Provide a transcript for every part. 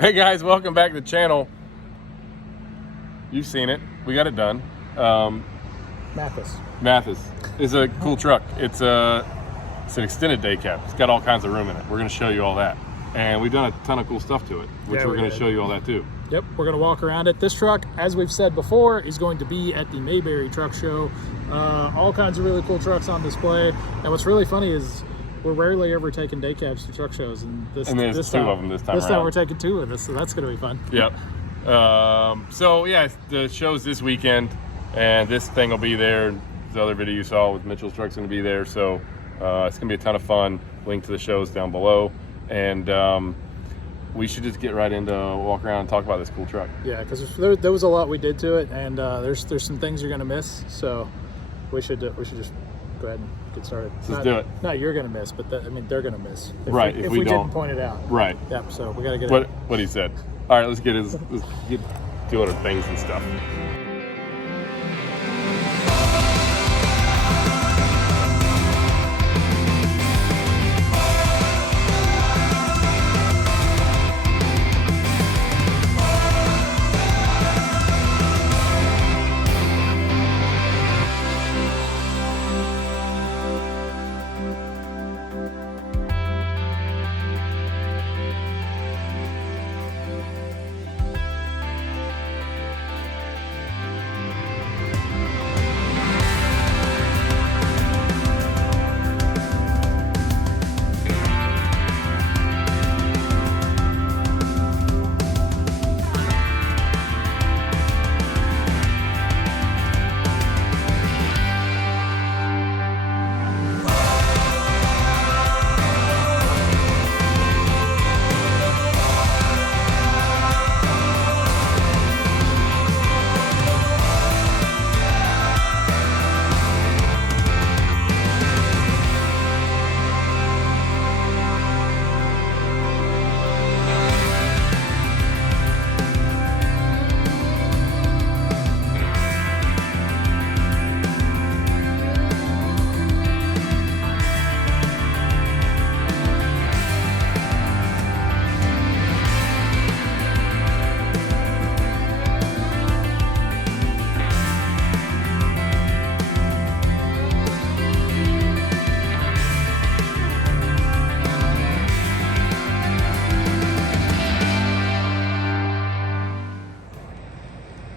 Hey guys, welcome back to the channel. You've seen it. We got it done. Mathis is a cool truck. It's an extended day cab. It's got all kinds of room in it. We're going to show you all that. And we've done a ton of cool stuff to it, which we're going to show you all that too. Yep, we're going to walk around it. This truck, as we've said before, is going to be at the Mayberry Truck Show. All kinds of really cool trucks on display. And what's really funny is we're rarely ever taking day cabs to truck shows, and this time we're taking two of us, so that's going to be fun. Yep. So yeah, the show's this weekend, and this thing will be there. The other video you saw with Mitchell's truck's going to be there, so it's going to be a ton of fun. Link to the shows down below, and we should just get right into walk around and talk about this cool truck. Yeah, because there was a lot we did to it, and there's some things you're going to miss, so we should just go ahead and get started. Let's do it. Not you're going to miss, but they're going to miss. If we didn't point it out. Right. Yep. So we got to get what he said. All right, let's get doing other things and stuff.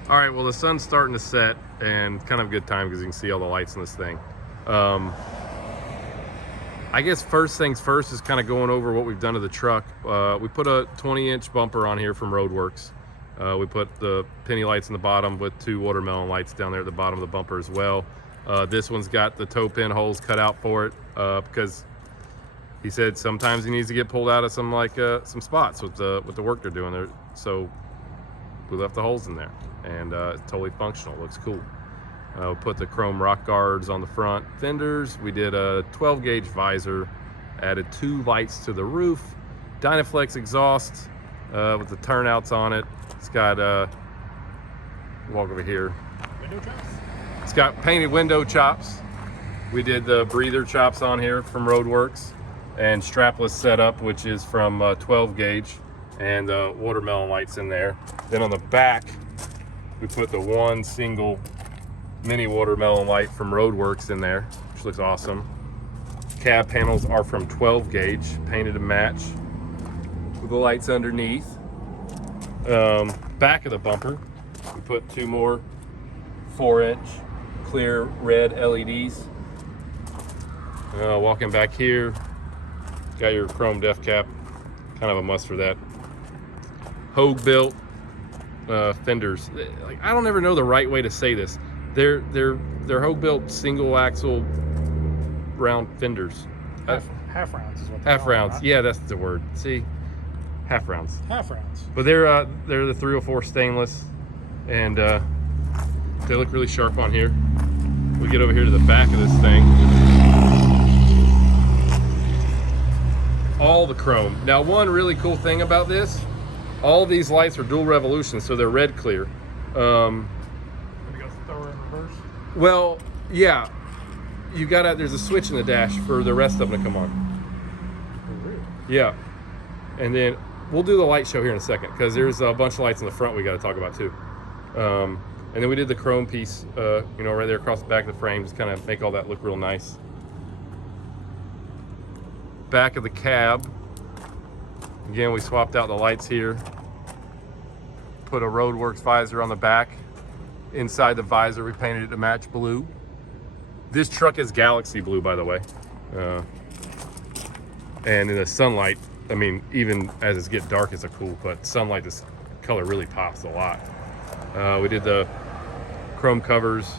All right, well, the sun's starting to set, and kind of a good time because you can see all the lights in this thing. I guess first things first is kind of going over what we've done to the truck. We put a 20-inch bumper on here from Roadworks. We put the penny lights in the bottom with two watermelon lights down there at the bottom of the bumper as well. This one's got the toe pin holes cut out for it because he said sometimes he needs to get pulled out of some spots with the work they're doing there. So we left the holes in there, and it's totally functional. Looks cool. We put the chrome rock guards on the front fenders. We did a 12 gauge visor, added 2 lights to the roof, Dynaflex exhaust with the turnouts on it. It's got walk over here, window chops. It's got painted window chops. We did the breather chops on here from Roadworks, and strapless setup, which is from 12 gauge, and watermelon lights in there. Then on the back, we put the one single mini watermelon light from Roadworks in there, which looks awesome. Cab panels are from 12 gauge, painted to match with the lights underneath. Back of the bumper, we put 2 more 4-inch clear red LEDs. Walking back here, got your chrome def cap, kind of a must for that. Peterbilt fenders. Like, I don't ever know the right way to say this. They're Peterbilt single axle round fenders. Half rounds is what half rounds. Right? Yeah, that's the word. See, half rounds. Half rounds. But they're the 304 stainless, and they look really sharp on here. We get over here to the back of this thing. All the chrome. Now, one really cool thing about this, all these lights are dual revolution, so they're red clear. Well, yeah, you gotta, there's a switch in the dash for the rest of them to come on. Oh, really? Yeah. And then we'll do the light show here in a second because there's a bunch of lights in the front we got to talk about too. And then we did the chrome piece, you know, right there across the back of the frame, just kind of make all that look real nice. Back of the cab, again, we swapped out the lights here. Put a Roadworks visor on the back. Inside the visor, we painted it to match blue. This truck is galaxy blue, by the way. And in the sunlight, I mean, even as it's getting dark, it's a cool, but sunlight, this color really pops a lot. We did the chrome covers,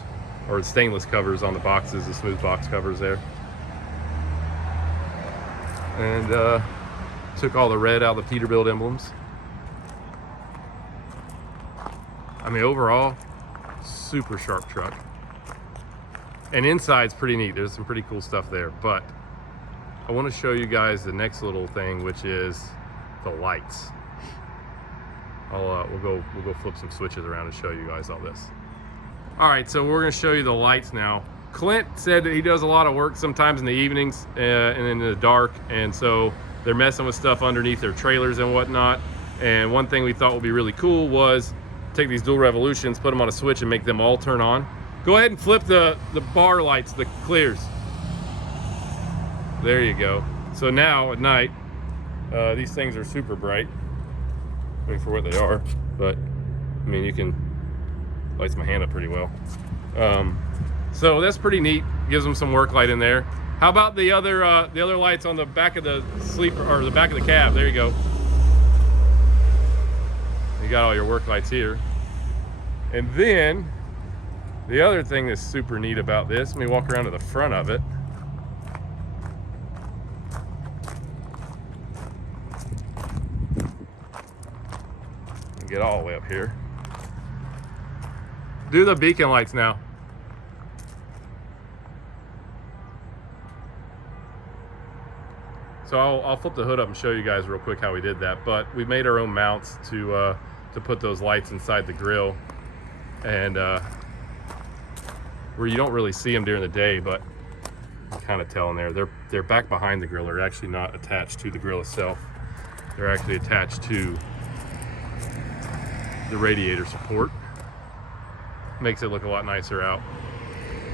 or stainless covers on the boxes, the smooth box covers there. And took all the red out of the Peterbilt emblems. I mean, overall, super sharp truck. And inside's pretty neat. There's some pretty cool stuff there, but I want to show you guys the next little thing, which is the lights. We'll go flip some switches around and show you guys all this. All right, so we're going to show you the lights now. Clint said that he does a lot of work sometimes in the evenings and in the dark, and so they're messing with stuff underneath their trailers and whatnot. And one thing we thought would be really cool was take these dual revolutions, put them on a switch, and make them all turn on. Go ahead and flip the bar lights, the clears. There you go. So now at night, these things are super bright. I mean, for what they are, but I mean, you can lights my hand up pretty well. So that's pretty neat. Gives them some work light in there. How about the other lights on the back of the sleeper, or the back of the cab? There you go. You got all your work lights here. And then the other thing that's super neat about this, let me walk around to the front of it. Get all the way up here. Do the beacon lights now. So I'll flip the hood up and show you guys real quick how we did that. But we made our own mounts to put those lights inside the grill, and where you don't really see them during the day, but you can kind of tell in there. They're back behind the grill. They're actually not attached to the grill itself. They're actually attached to the radiator support. Makes it look a lot nicer out.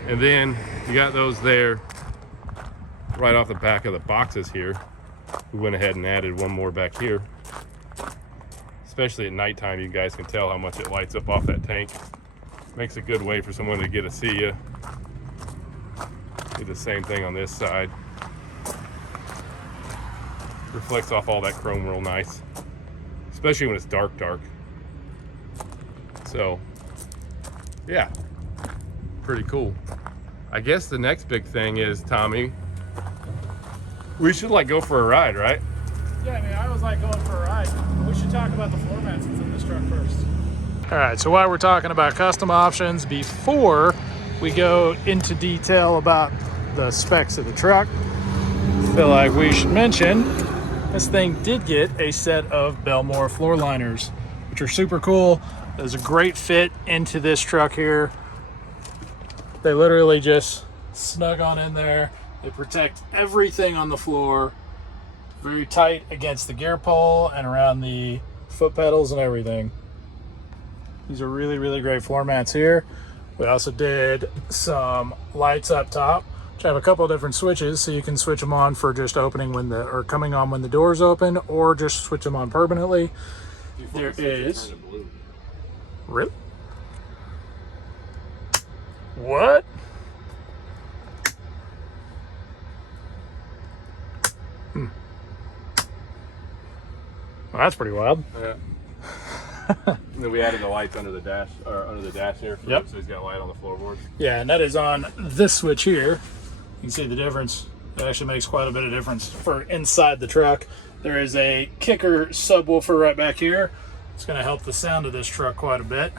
And then you got those there right off the back of the boxes here. We went ahead and added one more back here. Especially at nighttime, you guys can tell how much it lights up off that tank. Makes a good way for someone to get to see you. Do the same thing on this side. Reflects off all that chrome real nice, especially when it's dark. So yeah, pretty cool. I guess the next big thing is, Tommy, we should like go for a ride, right? Yeah, I mean, I was like going for a ride. We should talk about the floor mats that's in this truck first. All right, so while we're talking about custom options, before we go into detail about the specs of the truck, I feel like we should mention this thing did get a set of Belmore floor liners, which are super cool. There's a great fit into this truck here. They literally just snug on in there. They protect everything on the floor. Very tight against the gear pole and around the foot pedals and everything. These are really, really great floor mats here. We also did some lights up top, which have a couple of different switches, so you can switch them on for just opening when or coming on when the doors open, or just switch them on permanently. There is. Really? What? Well, that's pretty wild. Yeah. And then we added the lights under the dash, or under the dash here. Yep. So he's got a light on the floorboard. Yeah, and that is on this switch here. You can see the difference. It actually makes quite a bit of difference for inside the truck. There is a kicker subwoofer right back here. It's going to help the sound of this truck quite a bit.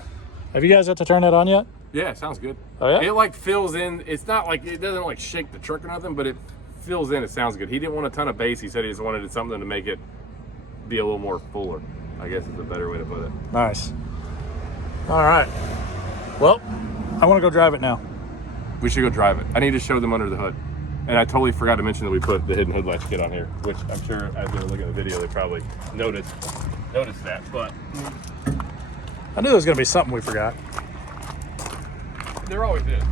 Have you guys had to turn that on yet? Yeah, it sounds good. Oh yeah? It like fills in. It's not like, it doesn't like shake the truck or nothing, but it fills in. It sounds good. He didn't want a ton of bass. He said he just wanted something to make it be a little more fuller, I guess is a better way to put it. Nice. All right. Well, I want to go drive it now. We should go drive it. I need to show them under the hood. And I totally forgot to mention that we put the hidden hood latch kit on here, which I'm sure as they were looking at the video, they probably noticed that. But I knew there was going to be something we forgot. there always is.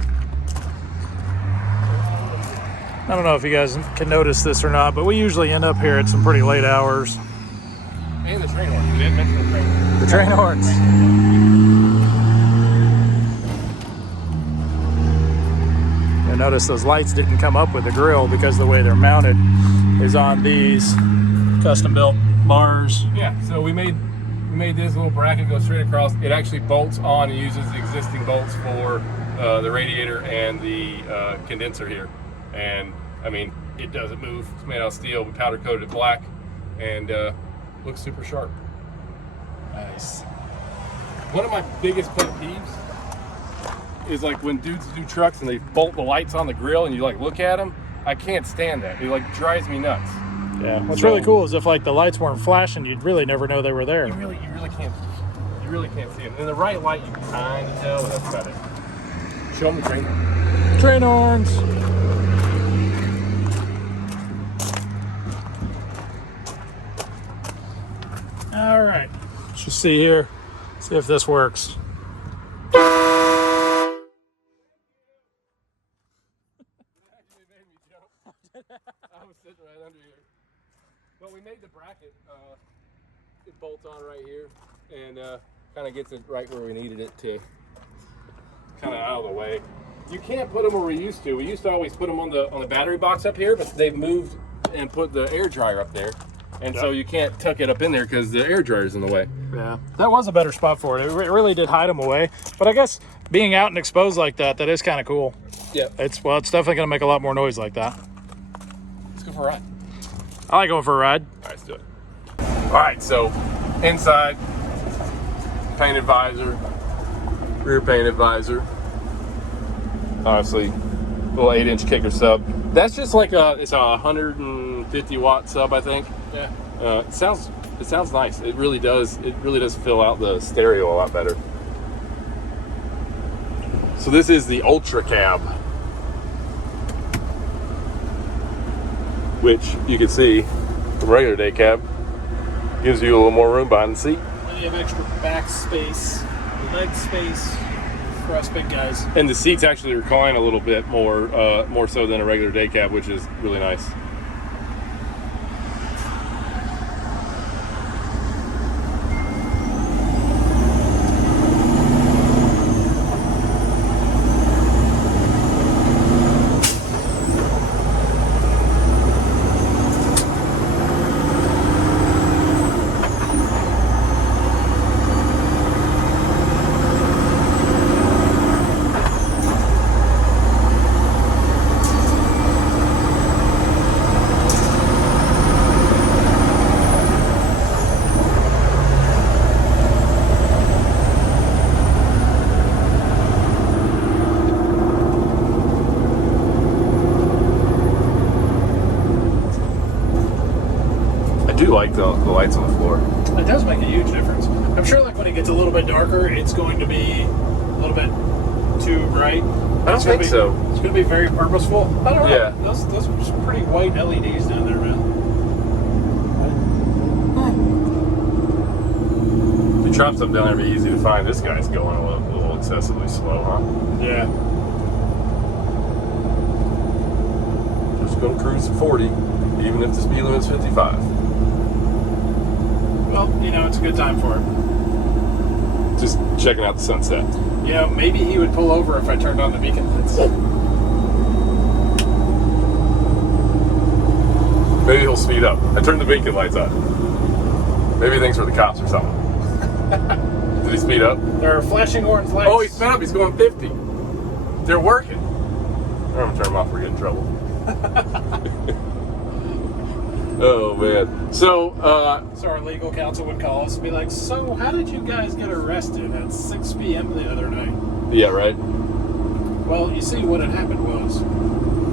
I don't know if you guys can notice this or not, but we usually end up here at some pretty late hours. And the train horns. We didn't mention the train horns. The train horns. You'll notice those lights didn't come up with the grill because the way they're mounted is on these custom built bars. Yeah, so we made this little bracket go straight across. It actually bolts on and uses the existing bolts for the radiator and the condenser here. And I mean, it doesn't move. It's made out of steel. We powder coated it black and looks super sharp. Nice. One of my biggest pet peeves is like when dudes do trucks and they bolt the lights on the grill and you like look at them. I can't stand that. It like drives me nuts. Yeah. What's really cool is if like the lights weren't flashing, you'd really never know they were there. You really can't see them. In the right light, you can kind of tell, but that's about it. Show them the train horn. Train horns. All right. Let's just see here. See if this works. I was sitting right under here. Well, we made the bracket. It bolts on right here and kind of gets it right where we needed it to, kind of out of the way. You can't put them where we used to. We used to always put them on the battery box up here, but they've moved and put the air dryer up there. And so you can't tuck it up in there because the air dryer's in the way. Yeah, that was a better spot for it. It really did hide them away. But I guess being out and exposed like that, that is kind of cool. Yeah. It's definitely going to make a lot more noise like that. Let's go for a ride. I like going for a ride. All right, let's do it. All right, so inside, painted visor, rear painted visor. Obviously, little 8-inch kicker sub. That's just like it's a 150 watt sub, I think. Yeah. It sounds nice. It really does. It really does fill out the stereo a lot better. So this is the UltraCab, which you can see the regular day cab gives you a little more room behind the seat. Plenty of extra back space, leg space for us big guys. And the seats actually recline a little bit more so than a regular day cab, which is really nice. I do like the lights on the floor. It does make a huge difference. I'm sure like when it gets a little bit darker, it's going to be a little bit too bright. I don't think so. It's going to be very purposeful. I don't know. Yeah. Those are some pretty white LEDs down there, man. If you drop something down there, it'd be easy to find. This guy's going a little excessively slow, huh? Yeah. Just going to cruise at 40, even if the speed limit's 55. Well, you know, it's a good time for it. Just checking out the sunset. You know, maybe he would pull over if I turned on the beacon lights. Maybe he'll speed up. I turned the beacon lights on. Maybe he thinks we're the cops or something. Did he speed up? There are flashing orange lights. Oh, he sped up. He's going 50. They're working. I'm going to turn them off. We're getting in trouble. Oh, man. So our legal counsel would call us and be like, so how did you guys get arrested at 6 p.m. the other night? Yeah, right. Well, you see, what had happened was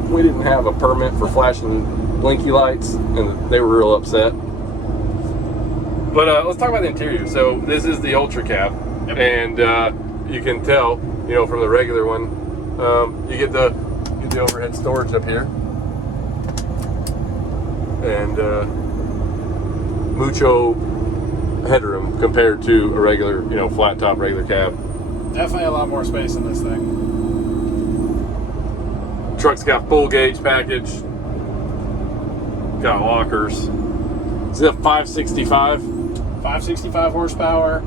We didn't have a permit for flashing blinky lights, and they were real upset. But let's talk about the interior. So this is the UltraCab, Yep. and you can tell, you know, from the regular one, you get the overhead storage up here. and mucho headroom compared to a regular, you know, flat top regular cab. Definitely a lot more space in this thing. Truck's got full gauge package. Got lockers. Is it a 565? 565 horsepower.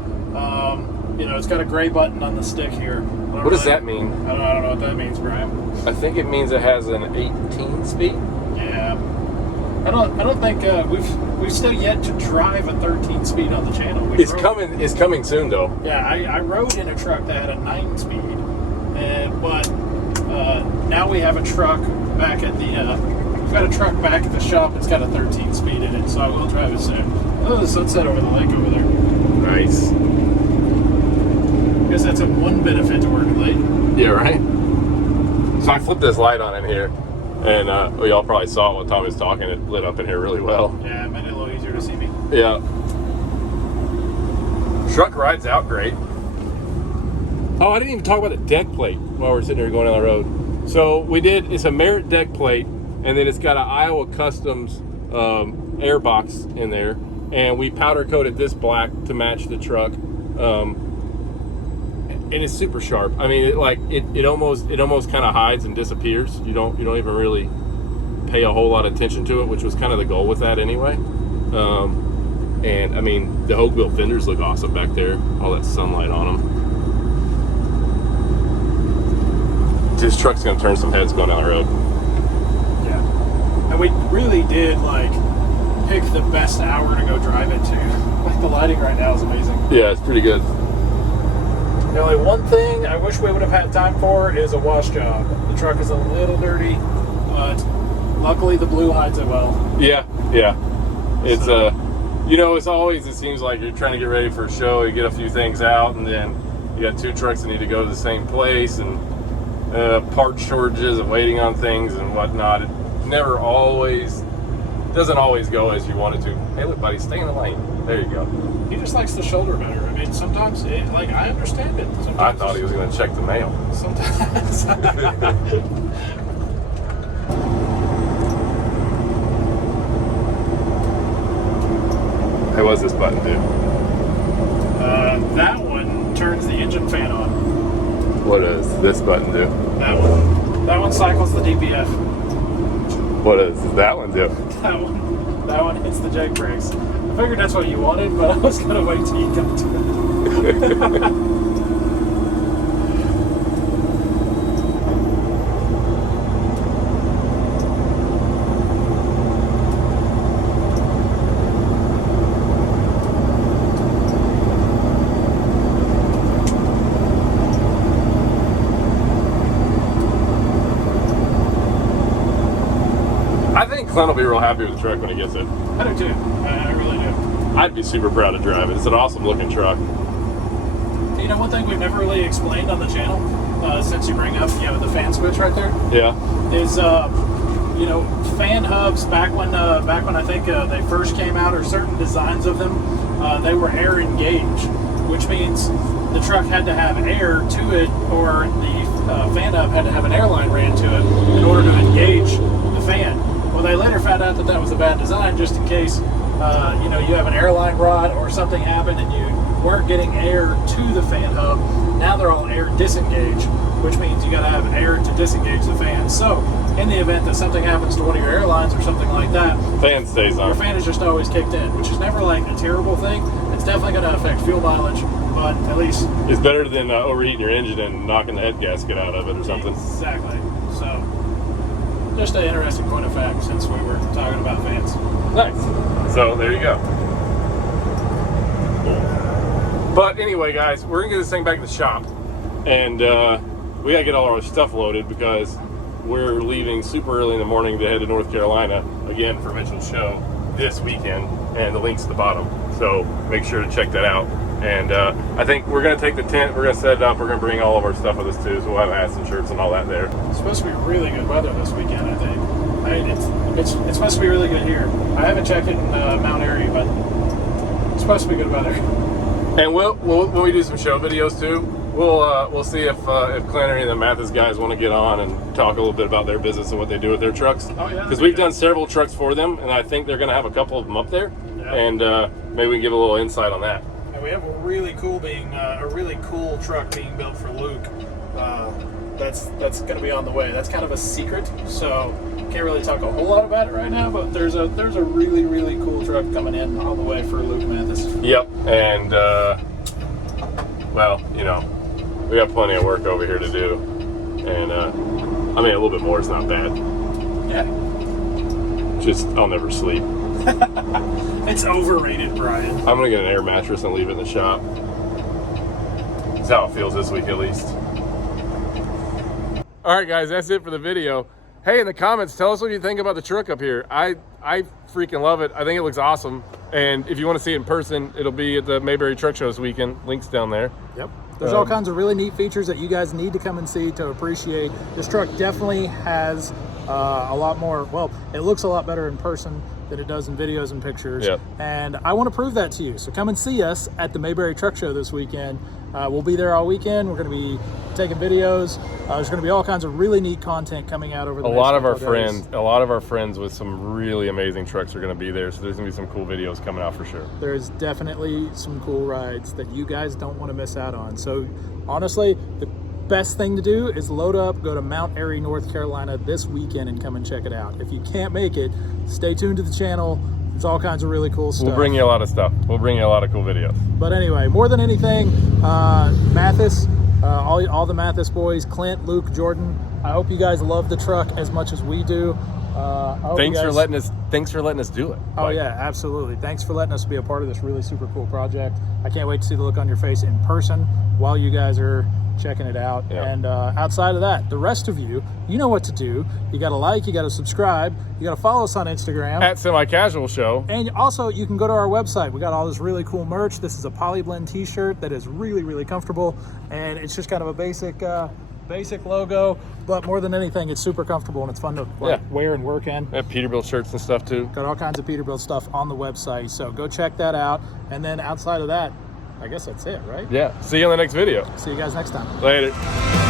You know, it's got a gray button on the stick here. What does that mean? I don't know what that means, Brian. I think it means it has an 18 speed. Yeah. I don't think we've still yet to drive a 13 speed on the channel. It's coming soon though. Yeah, I rode in a truck that had a 9 speed, but now we have a truck back at the we've got a truck back at the shop that's got a 13 speed in it, so I will drive it soon. Oh, the sunset over the lake over there. Nice. I guess that's one benefit to working late. Yeah, right. So I flipped this light on in here, and well, y'all probably saw it when Tommy was talking. It lit up in here really well. Yeah, it made it a little easier to see me. Yeah. Truck rides out great. Oh, I didn't even talk about the deck plate while we're sitting here going down the road. So it's a Merit deck plate, and then it's got an Iowa Customs air box in there, and we powder coated this black to match the truck. And it's super sharp. I mean, it almost kind of hides and disappears. You don't even really pay a whole lot of attention to it, which was kind of the goal with that anyway. And I mean, the Hogue wheel fenders look awesome back there. All that sunlight on them. This truck's gonna turn some heads going down the road. Yeah, and we really did pick the best hour to go drive it to. The lighting right now is amazing. Yeah, it's pretty good. The only one thing I wish we would have had time for is a wash job. The truck is a little dirty, but luckily the blue hides it well. Yeah. It's you know, it seems like you're trying to get ready for a show, you get a few things out, and then you got 2 trucks that need to go to the same place, and part shortages and waiting on things and whatnot. It doesn't always go as you want it to. Hey, look, buddy, stay in the lane. There you go. He just likes the shoulder better. I mean, sometimes, I understand it. Sometimes I thought he was going to check the mail. Sometimes. Hey, what's this button do? That one turns the engine fan on. What does this button do? That one cycles the DPF. What does that one do? That one hits the jake brakes. I figured that's what you wanted, but I was gonna wait till you come to it. I think Clint will be real happy with the truck when he gets it. I do too. I really do. I'd be super proud to drive it. It's an awesome looking truck. You know, one thing we've never really explained on the channel, since you bring up, the fan switch right there. Yeah. Is fan hubs back when I think they first came out, or certain designs of them, they were air engaged, which means the truck had to have air to it, or the fan hub had to have an airline ran to it in order to engage the fan. Well, they later found out that was a bad design, just in case you have an airline rod or something happened and you weren't getting air to the fan hub. Now they're all air disengaged, which means you got to have air to disengage the fan. So in the event that something happens to one of your airlines or something like that, fan stays on. Your fan is just always kicked in, which is never a terrible thing. It's definitely going to affect fuel mileage, but at least it's better than overheating your engine and knocking the head gasket out of it or something. Exactly. So just an interesting point of fact since we were talking about fans. Nice. So there you go. But anyway, guys, we're gonna get this thing back to the shop, and we gotta get all our stuff loaded because we're leaving super early in the morning to head to North Carolina again for Mitchell's show this weekend, and the link's at the bottom. So make sure to check that out. And I think we're gonna take the tent, we're gonna set it up, we're gonna bring all of our stuff with us too, so we'll have hats and shirts and all that there. It's supposed to be really good weather this weekend, I think. It's supposed to be really good here. I haven't checked it in Mount Airy, but it's supposed to be good weather. And when we do some show videos too, We'll see if Clint or any of the Mathis guys want to get on and talk a little bit about their business and what they do with their trucks. Oh yeah. Because we've done several trucks for them, and I think they're going to have a couple of them up there. Yeah. And maybe we can give a little insight on that. And we have a really cool truck being built for Luke. That's going to be on the way. That's kind of a secret, so can't really talk a whole lot about it right now. But there's a really cool truck coming in on the way for Luke Mathis. Yep, and well, you know, we got plenty of work over here to do, and I mean a little bit more is not bad. Yeah. Just I'll never sleep. It's overrated, Brian. I'm gonna get an air mattress and leave it in the shop. That's how it feels this week, at least. All right, guys, that's it for the video. Hey, in the comments, tell us what you think about the truck up here. I freaking love it. I think it looks awesome. And if you want to see it in person, it'll be at the Mayberry Truck Show this weekend. Links down there. Yep. There's all kinds of really neat features that you guys need to come and see to appreciate. This truck definitely has a lot more, well, it looks a lot better in person than it does in videos and pictures. Yep. And I want to prove that to you. So come and see us at the Mayberry Truck Show this weekend. We'll be there all weekend. We're going to be taking videos. There's going to be all kinds of really neat content coming out over the next a lot of our friends with some really amazing trucks are going to be there, so there's going to be some cool videos coming out for sure. There's definitely some cool rides that you guys don't want to miss out on. So honestly, the best thing to do is load up, go to Mount Airy, North Carolina this weekend and come and check it out. If you can't make it, stay tuned to the channel. There's all kinds of really cool stuff. We'll bring you a lot of stuff. We'll bring you a lot of cool videos. But anyway, more than anything, Mathis, all the Mathis boys, Clint, Luke, Jordan, I hope you guys love the truck as much as we do. Thanks for letting us do it. Oh yeah, absolutely. Thanks for letting us be a part of this really super cool project. I can't wait to see the look on your face in person while you guys are checking it out. Yep. And outside of that, the rest of you, you know what to do. You got to like, you got to subscribe, you got to follow us on Instagram at Semi Casual Show. And also you can go to our website. We got all this really cool merch. This is a Polyblend t-shirt that is really comfortable, and it's just kind of a basic logo, but more than anything, it's super comfortable and it's fun to wear and work in. Peterbilt shirts and stuff too. Got all kinds of Peterbilt stuff on the website, so go check that out. And then outside of that, I guess that's it, right? Yeah. See you in the next video. See you guys next time. Later.